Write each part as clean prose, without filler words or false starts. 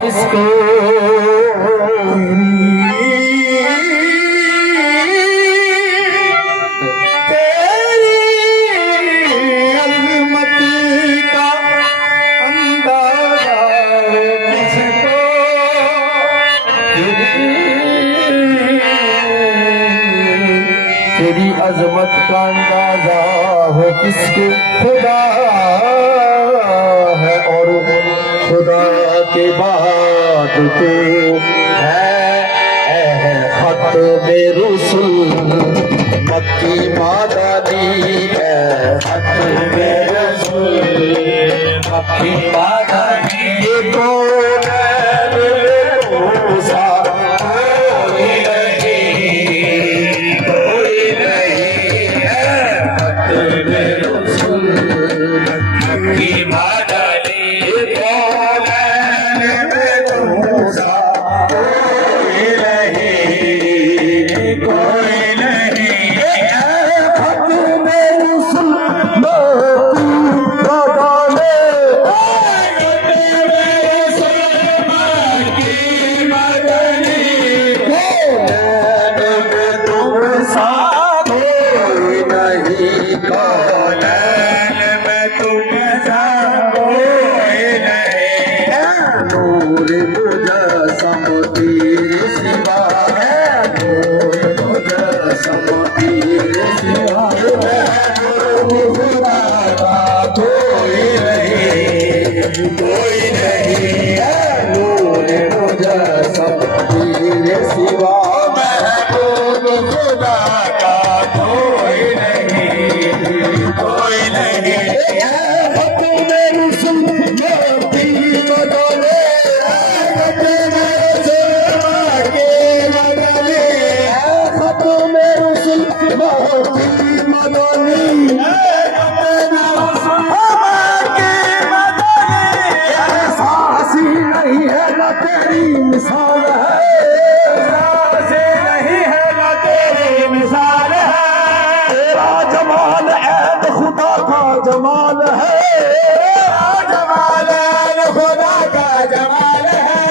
इसको तेरी अज़मत का अंदाज़ा किसको, तेरी अज़मत का अंदाज़ा हो किसको। खुदा है और खुदा के बाद तो है खत्मे रुसूल मक्की मादानी है। खत्मे रुसूल मक्की मादानी कौन मूसा कोई नहीं है। खत्मे रुसूल मक्की मादानी जमाल है, जमाल खुदा का जमाल है।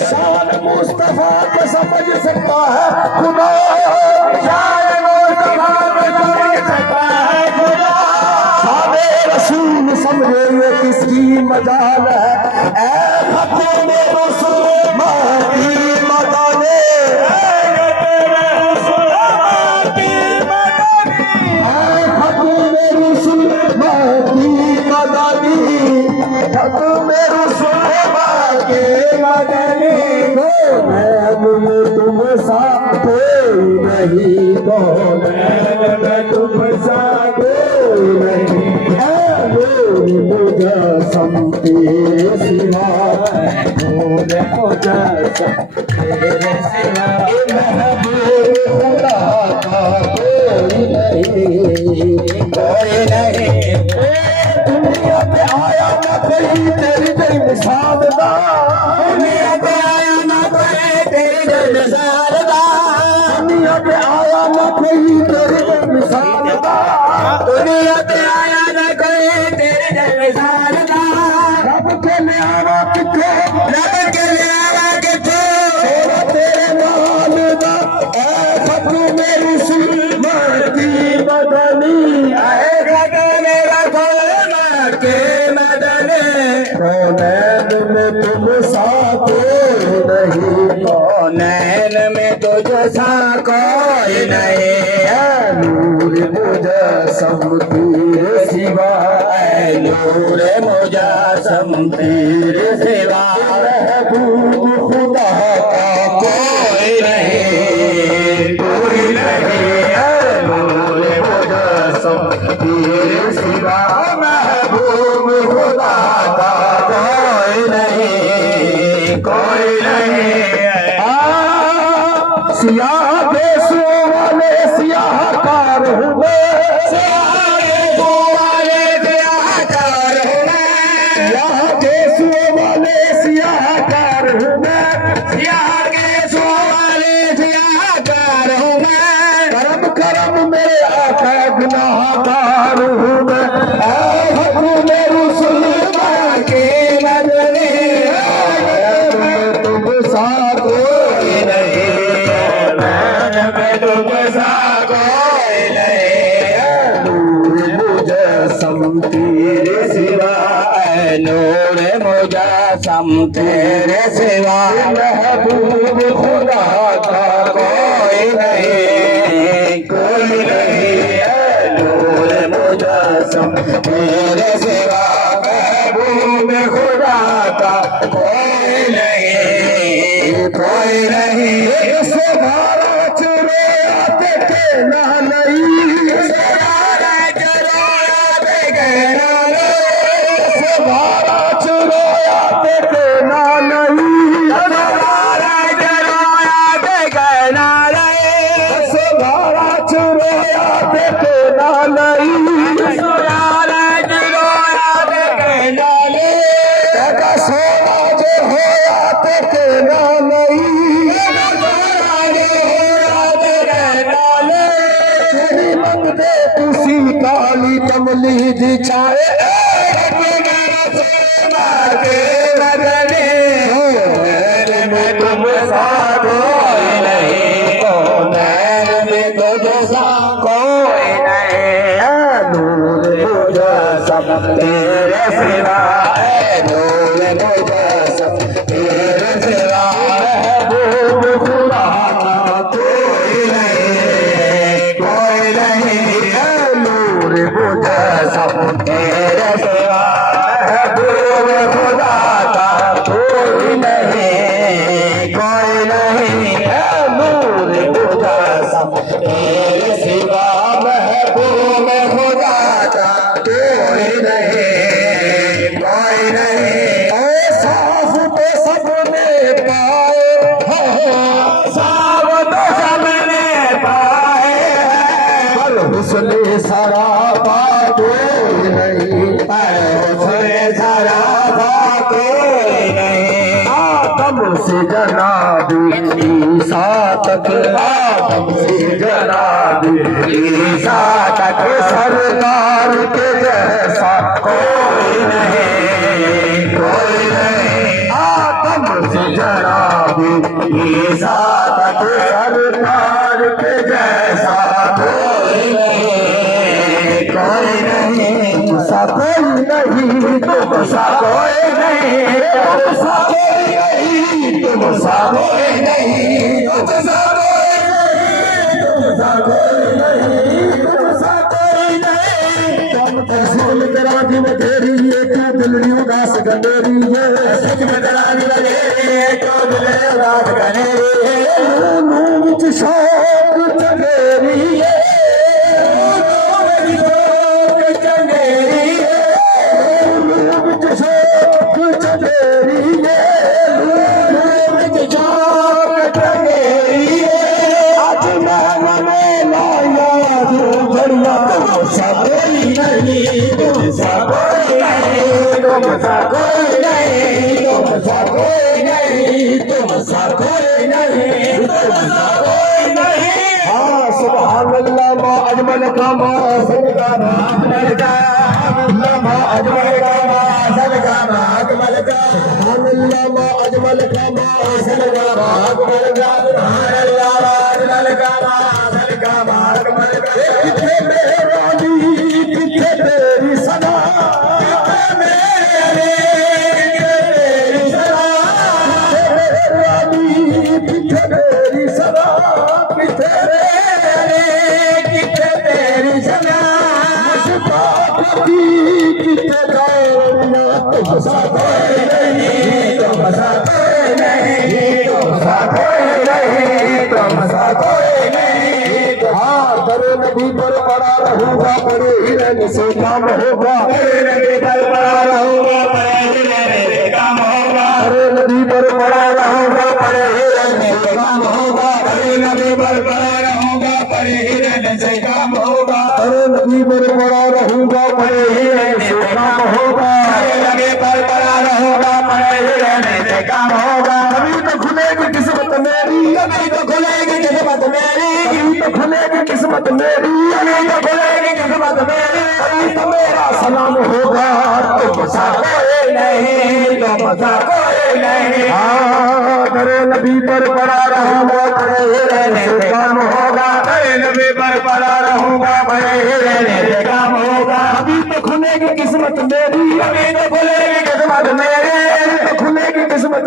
शान मुस्तफा को समझ सकता है खुदा, शान मुस्तफा को समझ सकता है खुदा। शान रसूल समझे ये किसकी मजाल है। ऐ खत्मे रसूल महदी मदाने, तुम साथ कोई नहीं, कौन तुम साथ कोई नहीं है। मुजस्सम तेरे सिवा, मुजस्सम तेरे सिवा, महबूब खुदा का कोई नहीं, कोई नहीं। दुनिया पे आया ना कोई तेरी तेरी मिसाल दा, दुनिया पे आया ना कोई तेरी तेरी मिसाल दा, दुनिया पे आया ना कोई तेरी तेरी मिसाल दा, दुनिया पे आया ना कोई तेरी तेरी मिसाल दा। रब के ले आवा किथे, रब के ले आवा किथे, सोना तेरे नाल दा। ऐ खत्मे रुसूल महदी मदनी, आएगा तो मेरा खोल के मदनी। कौनैन में तुम सा कोई नहीं, कौनैन में तुझ सा कोई नहीं है। नूर मुजस्सम तेरे सिवा, नूर मुजस्सम तेरे सिवा, महबूब खुदा का कोई नहीं, कोई नहीं है। नूर मुजस्सम तेरे सिवा, महबूब खुदा का कोई नहीं, कोई नहीं है। सियाह देशों वाले सियाहकार हूँ मैं, सियाह देशों वाले सियाहकार हूँ मैं, सियाह देशों वाले सियाहकार हूँ मैं, सियाह देशों वाले सियाहकार हूँ मैं। करम करम मेरे आका गुनाहगार हूँ मैं। खत्मे रुसूल के मदनी, मुजस्सम तेरे सिवा महबूब खुदा का कोई नहीं, कोई नहीं है नूर मुजस्सम तेरे सिवा महबूब खुदा का कोई नहीं, कोई नहीं। इस भारत रोयात के ना नहीं इस भारत रोयात के ना नहीं इस भारत रोयात के ना नहीं इस भारत रोयात के ना नहीं इस भारत रोयात के ना नहीं इस भारत रोयात के ना नहीं का सोना जो होयात के ना नहीं तुसी काली कमली दी छाए तुम सा कोई नहीं, में तुझ सा कोई नहीं, नूर मुजस्सम तेरे सिवा नूर मुजस्सम तेरे सिवा महबूब खुदा का कोई नहीं, कोई नहीं, नूर मुजस्सम तेरे सिवा महबूब खुदा का कोई नहीं, कोई नहीं, नूर मुजस्सम तेरे सिवा महबूब खुदा का कोई नहीं, कोई नहीं। साफ तो सबने पाए साव तो सबने पाए हैं, पर हुस्न सराबा कोई नहीं उसने सराबा कोई नहीं। आदम से जनाबी ईसा तक आदम से जनाब ईसा तक सरकार के जैसा कोई नहीं, कोई नहीं। आदम से जनाबी ईसा तक सरकार के जैसा कोई नहीं, कोई नहीं। सा कोई नहीं तुम सा कोई नहीं तुम सा कोई नहीं तुम सा कोई नहीं तुम सा कोई नहीं तुम सा कोई नहीं तुम सा कोई नहीं तुम तस्वीर तेरा जी में तेरी ये क्या दिल उदास गंदेरी ये सच में तेरा जी ये क्या दिल उदास गंदेरी नूर विच शौक तेरी ये अजमल का सदका अजमल का अजमल का सदका अजमल का अजमल का सदका अजमल का अजमल का सदका अजमल का किथे मेरी किथे तेरी सदा किथे तेरी सदा किथे नबी पर पड़ा रहूंगा बड़े ही रहने से काम होगा नबी पर पड़ा रहूंगा बड़े ही रहने से काम होगा नबी पर पड़ा रहूंगा बड़े ही रहने से काम होगा नबी पर पड़ा रहूंगा बड़े ही रहने से काम होगा नबी पर पड़ा रहूंगा बड़े ही रहने से काम होगा नबी पर पड़ा रहूंगा बड़े ही रहने से काम होगा अभी तो खुलेगी किस्मत मेरी अभी तो खुलेगी किस्मत मेरी अभी तो खुलेगी किस्मत मेरी अभी तो खुलेगी किस्मत मेरी अभी तो मेरा सलाम होगा तुम सा कोई नहीं तुम सा कोई नहीं तेरे नबी पर पड़ा रहूंगा बड़े ही रहने से काम होगा तेरे नबी पर पड़ा रहूंगा बड़े ही रहने से काम होगा अभी तो खुलेगी किस्मत मेरी अभी तो खुलेगी किस्मत मेरी अभी तो खुलेगी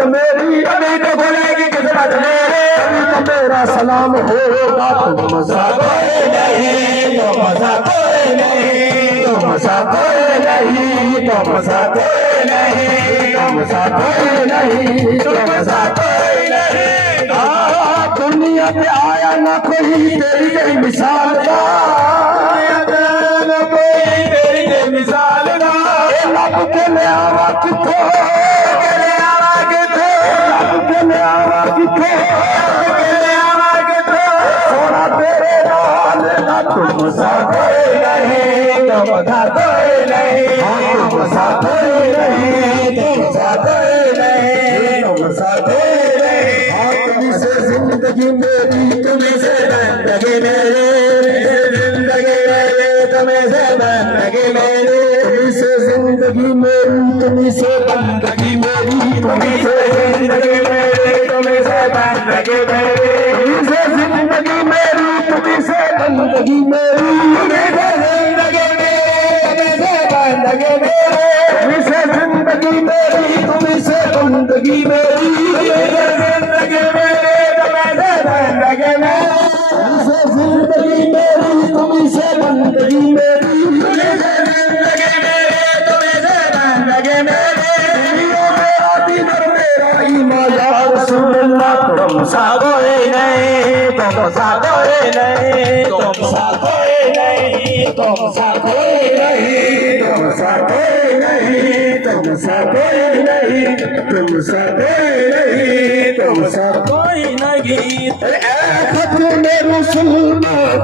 मेरी कभी तो खुलेगी किस्मत मेरी, कभी तो मेरा सलाम होगा तुम सा कोई नहीं तुम सा कोई नहीं, तुम सा कोई नहीं, तुम सा कोई नहीं, तुम सा कोई नहीं तुम सा कोई नहीं। दुनिया पे आया ना कोई तेरी कोई मिसाल का, कोई तेरी जे मिसाल ना, रब के ले आवा किथों, ले आवा किथे, रब के ले आवा किथों, ले आवा किथे, सोना तेरे नाल ना तुम सा कोई नहीं तुम सा कोई नहीं, तुम सा कोई नहीं तुम सा कोई नहीं, तुम सा कोई नहीं। तुम्हीं से जिंदगी मेरी, तुम्हीं से बंदगी मेरी, जिंदगी मेरी तुम्हीं से बंदगी मेरी, तुम्हीं से जिंदगी मेरी, तुम्हीं से बंदगी मेरी, तुम्हीं से जिंदगी मेरी, तुम्हीं से बंदगी मेरी, तुम्हीं से जिंदगी मेरी, तुम्हीं से बंदगी मेरी, तुम्हीं से जिंदगी मेरी, तुम्हीं से बंदगी मेरी, तुम्हीं से जिंदगी मेरी, तुम्हीं से बंदगी मेरी, तुम्हीं से जिंदगी मेरी, तुम्हीं से बंदगी मेरी, तुम्हीं से जिंदगी मेरी, तुम्हीं से बंदगी मेरी, तुम्हीं से जिंदगी मेरी, तुम्हीं से बंदगी मेरी। दुनिया मेरा दीन और मेरा ईमान या रसूल अल्लाह तुम सा कोई नहीं, तुम सा कोई नहीं, तुम सा कोई नहीं, तुम सा कोई नहीं, तुम सा कोई नहीं, तुम सा कोई नहीं, तुम सा कोई नहीं, तुम सा कोई नहीं। खत में रसूल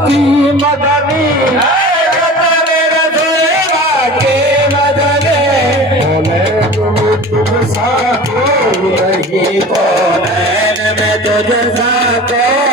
की मदनी तुम सा कोई नहीं, में तुझ सा कोई